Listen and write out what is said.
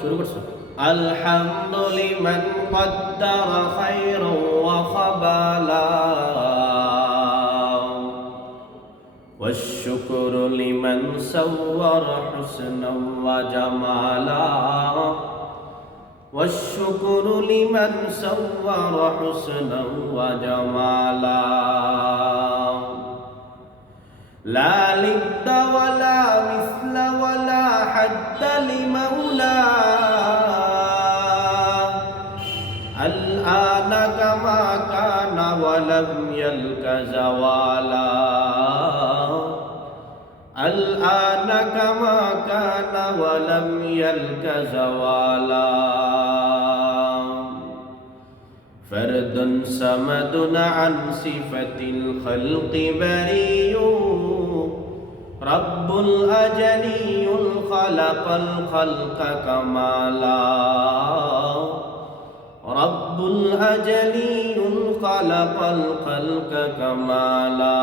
শুরু করছো আলহামদু লিমান কদ্দারা খায়রান ওয়া খাবালা والشكر لمن صور حسنا وجمالا والشكر لمن صور حسنا وجمالا لا لد ولا مثل ولا حد لمولاه الآن كما كان ولم يلك زوالا الآن كما كان ولم يلك زوالا فرد صمد عن صفة الخلق بريء رب الأجلي خلق الخلق كمالا رب الأجلي خلق الخلق كمالا